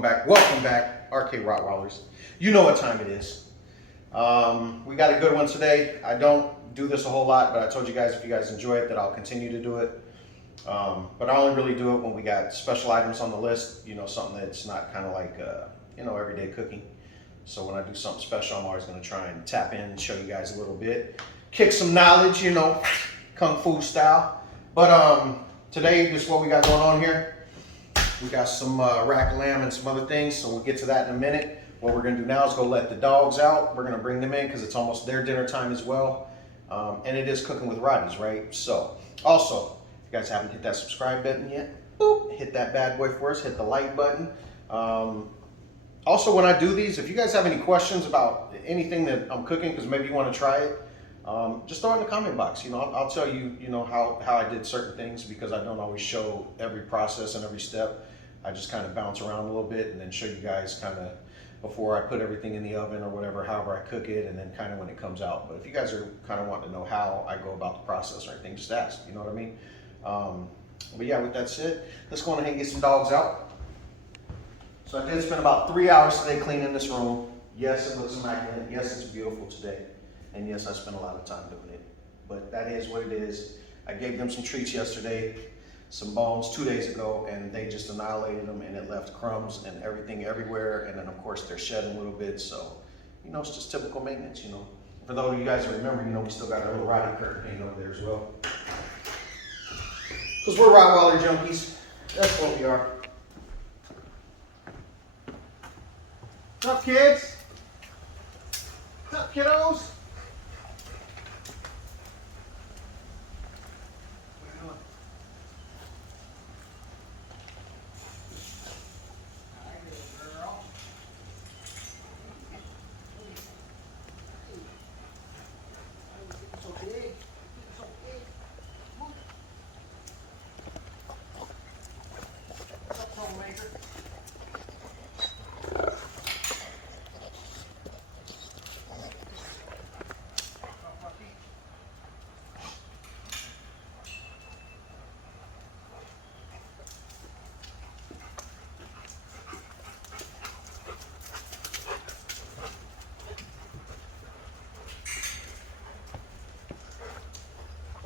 welcome back, RK Rottweilers. You know what time it is. We got a good one today. I don't do this a whole lot, but I told you guys if you guys enjoy it that I'll continue to do it. But I only really do it when we got special items on the list, you know, something that's not kind of like, you know, everyday cooking. So when I do something special, I'm always going to try and tap in and show you guys a little bit. Kick some knowledge, you know, Kung Fu style. But today, this is what we got going on here. We got some rack of lamb and some other things, so we'll get to that in a minute. What we're going to do now is go let the dogs out. We're going to bring them in because it's almost their dinner time as well. And it is cooking with Rotties, right? So, also, if you guys haven't hit that subscribe button yet, boop, hit that bad boy for us, hit the like button. Also, when I do these, if you guys have any questions about anything that I'm cooking, because maybe you want to try it, just throw it in the comment box. You know, I'll tell you, you know, how I did certain things because I don't always show every process and every step. I just kind of bounce around a little bit and then show you guys kind of before I put everything in the oven or whatever, however I cook it, and then kind of when it comes out. But if you guys are kind of wanting to know how I go about the process or anything, just ask, you know what I mean? But yeah, with that said, let's go on ahead and get some dogs out. So I did spend about 3 hours today cleaning this room. Yes, it looks immaculate. Yes, it's beautiful today. And yes, I spent a lot of time doing it. But that is what it is. I gave them some treats yesterday, some bones 2 days ago, and they just annihilated them, and it left crumbs and everything everywhere. And then of course they're shedding a little bit. So, you know, it's just typical maintenance, you know. For those of you guys who remember, you know, we still got our little Rottie curtain hanging over there as well. Because we're Rottweiler junkies. That's what we are. What's up, kids? What's up, kiddos?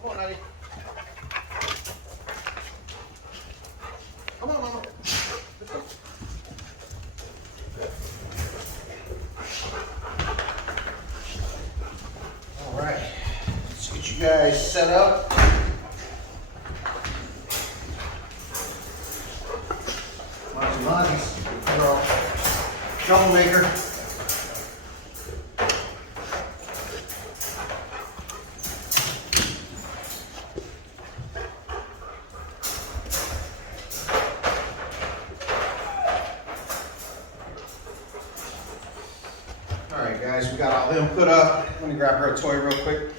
Come on, Eddie. Come on, Mama. Let's go. All right. Let's get you guys set up. Monty's girl, troublemaker. All right, guys, we got all them put up. Let me grab her a toy real quick.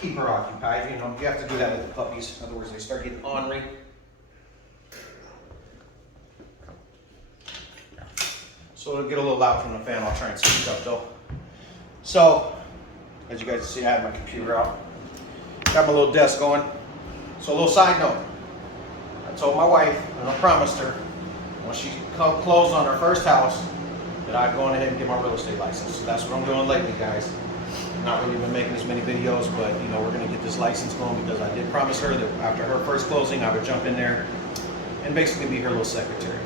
Keep her occupied, you know, you have to do that with the puppies, in other words, they start getting ornery. So it'll get a little loud from the fan. I'll try and speak up though. So, as you guys see, I have my computer out. Got my little desk going. So a little side note. I told my wife, and I promised her, when she closed on her first house, that I'd go on ahead and get my real estate license. So that's what I'm doing lately, guys. Not really been making as many videos, but you know, we're gonna get this license going because I did promise her that after her first closing, I would jump in there and basically be her little secretary.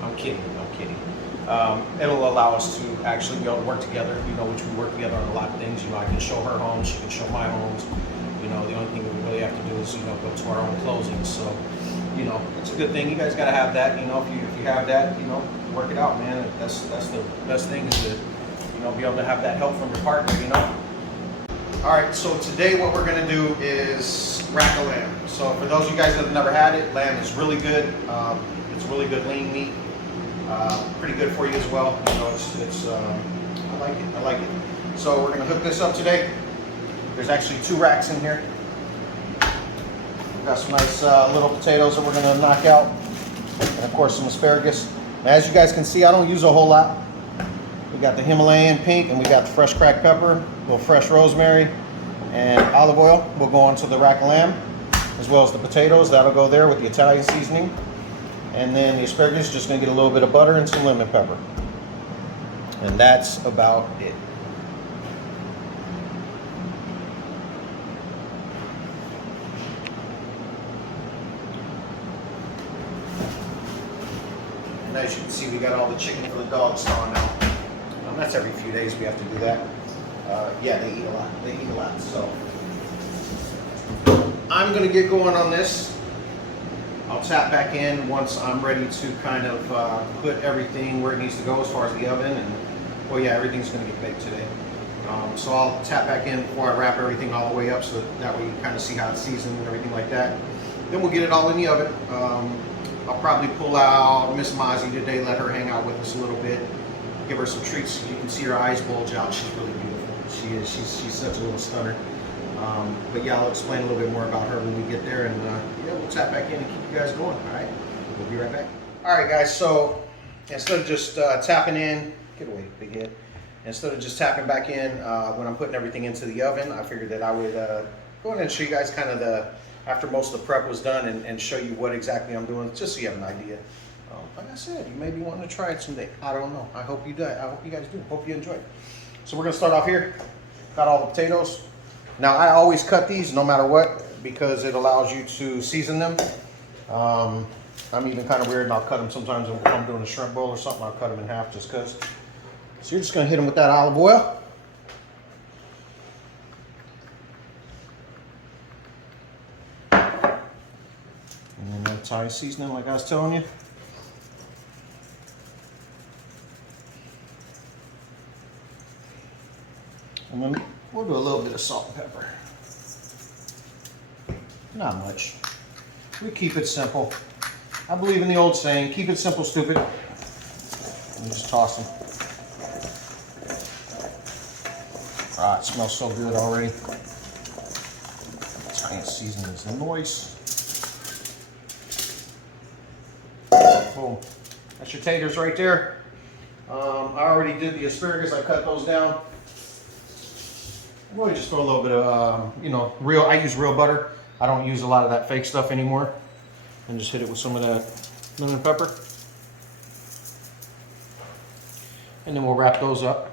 I'm kidding. It'll allow us to actually be able to work together, you know, which we work together on a lot of things. You know, I can show her homes, she can show my homes. You know, the only thing we really have to do is, you know, go to our own closings. So, you know, it's a good thing. You guys got to have that. You know, if you have that, you know, work it out, man. That's the best thing is to, you know, be able to have that help from your partner, you know. All right, so today what we're gonna do is rack of lamb. So for those of you guys that have never had it, lamb is really good. It's really good lean meat. Pretty good for you as well. You know, I like it. So we're gonna hook this up today. There's actually 2 racks in here. We've got some nice little potatoes that we're gonna knock out. and of course some asparagus. As you guys can see, I don't use a whole lot. We got the Himalayan pink, and we got the fresh cracked pepper, a little fresh rosemary, and olive oil will go onto the rack of lamb, as well as the potatoes. That'll go there with the Italian seasoning. And then the asparagus, just gonna get a little bit of butter and some lemon pepper. And that's about it. And as you can see, we got all the chicken for the dogs thawing out. That's every few days we have to do that. Yeah, they eat a lot. They eat a lot. So I'm gonna get going on this. I'll tap back in once I'm ready to kind of put everything where it needs to go as far as the oven. And well, yeah, everything's gonna get baked today. So I'll tap back in before I wrap everything all the way up, so that way you kind of see how it's seasoned and everything like that. Then we'll get it all in the oven. I'll probably pull out Miss Mozzie today, let her hang out with us a little bit. Give her some treats. You can see her eyes bulge out. She's really beautiful. She is. She's such a little stunner. But yeah, I'll explain a little bit more about her when we get there, and yeah, we'll tap back in and keep you guys going. All right, we'll be right back. All right, guys. So instead of just tapping in, get away, big head. Instead of just tapping back in when I'm putting everything into the oven, I figured that I would go ahead and show you guys kind of after most of the prep was done, and show you what exactly I'm doing, just so you have an idea. Like I said, you may be wanting to try it someday. I don't know. I hope you do. I hope you guys do. Hope you enjoy it. So we're gonna start off here. Got all the potatoes. Now I always cut these no matter what, because it allows you to season them. I'm even kind of weird, and I'll cut them sometimes if I'm doing a shrimp bowl or something. I'll cut them in half just because. So you're just gonna hit them with that olive oil. And then that Thai seasoning, like I was telling you. And then we'll do a little bit of salt and pepper. Not much. We keep it simple. I believe in the old saying, keep it simple, stupid. And just toss them. Ah, it smells so good already. Italian seasoning is nice. Boom. That's your taters right there. I already did the asparagus. I cut those down. Really just throw a little bit of, you know, I use real butter. I don't use a lot of that fake stuff anymore. And just hit it with some of that lemon pepper. And then we'll wrap those up.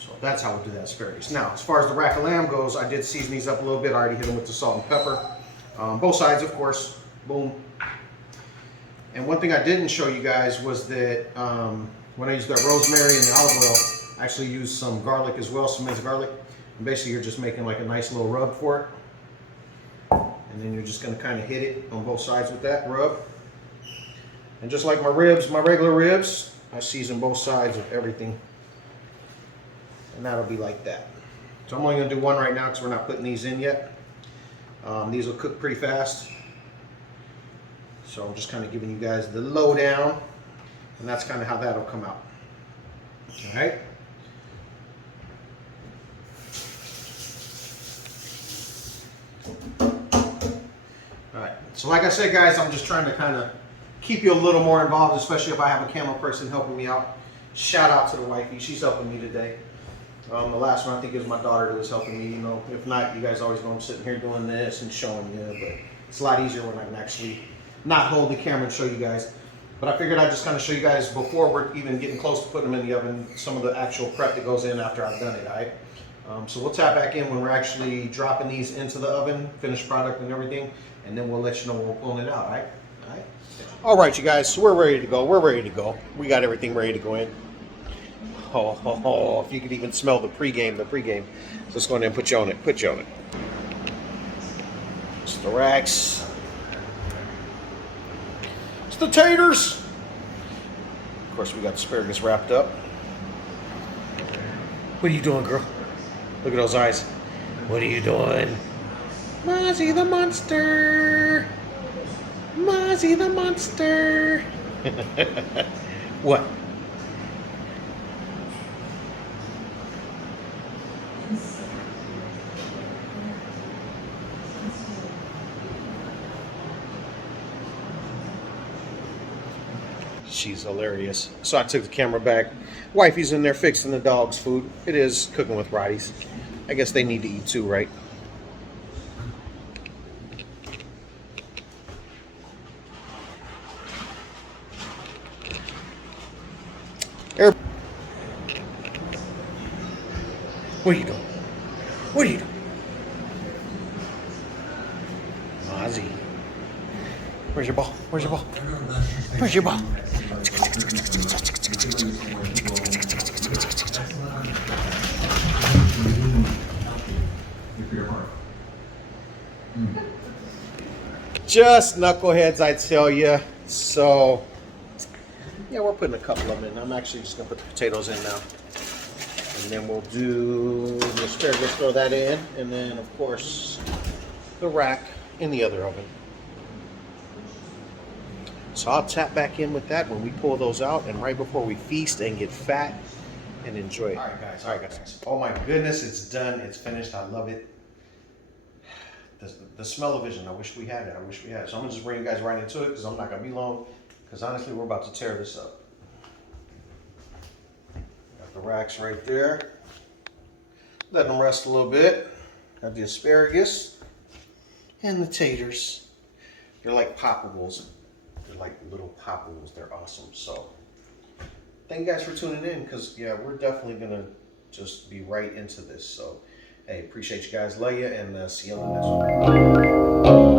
So that's how we'll do that asparagus. Now, as far as the rack of lamb goes, I did season these up a little bit. I already hit them with the salt and pepper. Both sides, of course. Boom. And one thing I didn't show you guys was that when I used that rosemary and the olive oil, I actually used some garlic as well, some minced garlic. And basically you're just making like a nice little rub for it. And then you're just gonna kind of hit it on both sides with that rub. And just like my ribs, my regular ribs, I season both sides of everything. And that'll be like that. So I'm only gonna do one right now because we're not putting these in yet. These will cook pretty fast. So I'm just kind of giving you guys the lowdown. And that's kind of how that'll come out. All right. Alright, so like I said, guys, I'm just trying to kind of keep you a little more involved, especially if I have a camera person helping me out. Shout out to the wifey, she's helping me today. The last one I think it was my daughter that was helping me, you know. If not, you guys always know I'm sitting here doing this and showing you, but it's a lot easier when I can actually not hold the camera and show you guys. But I figured I'd just kind of show you guys before we're even getting close to putting them in the oven, some of the actual prep that goes in after I've done it, alright? So we'll tap back in when we're actually dropping these into the oven, finished product and everything, and then we'll let you know when we're pulling it out, all right? All right, you guys, so we're ready to go. We're ready to go. We got everything ready to go in. Oh, if you could even smell the pregame. So let's go in there and put you on it, It's the racks. It's the taters. Of course, we got the asparagus wrapped up. What are you doing, girl? Look at those eyes. What are you doing? Mozzie the monster. Mozzie the monster. What? She's hilarious. So I took the camera back. Wifey's in there fixing the dog's food. It is cooking with Rotties. I guess they need to eat too, right? What are you doing? What are you doing? Ozzy. Where's your ball? Where's your ball? Where's your ball? Just knuckleheads, I tell you. So, yeah, we're putting a couple of them in. I'm actually just gonna put the potatoes in now. And then we'll do the asparagus, throw that in, and then of course the rack in the other oven. So I'll tap back in with that when we pull those out and right before we feast and get fat and enjoy it. All right, guys. Oh my goodness, it's done. It's finished. I love it. The smell-o-vision, I wish we had it. I wish we had it. So I'm gonna just bring you guys right into it because I'm not gonna be long because honestly, we're about to tear this up. The racks right there. Let them rest a little bit. Got the asparagus and the taters. They're like poppables. They're like little poppables. They're awesome. So thank you guys for tuning in because yeah, we're definitely gonna just be right into this. So hey, appreciate you guys. Love you and see you on the next one.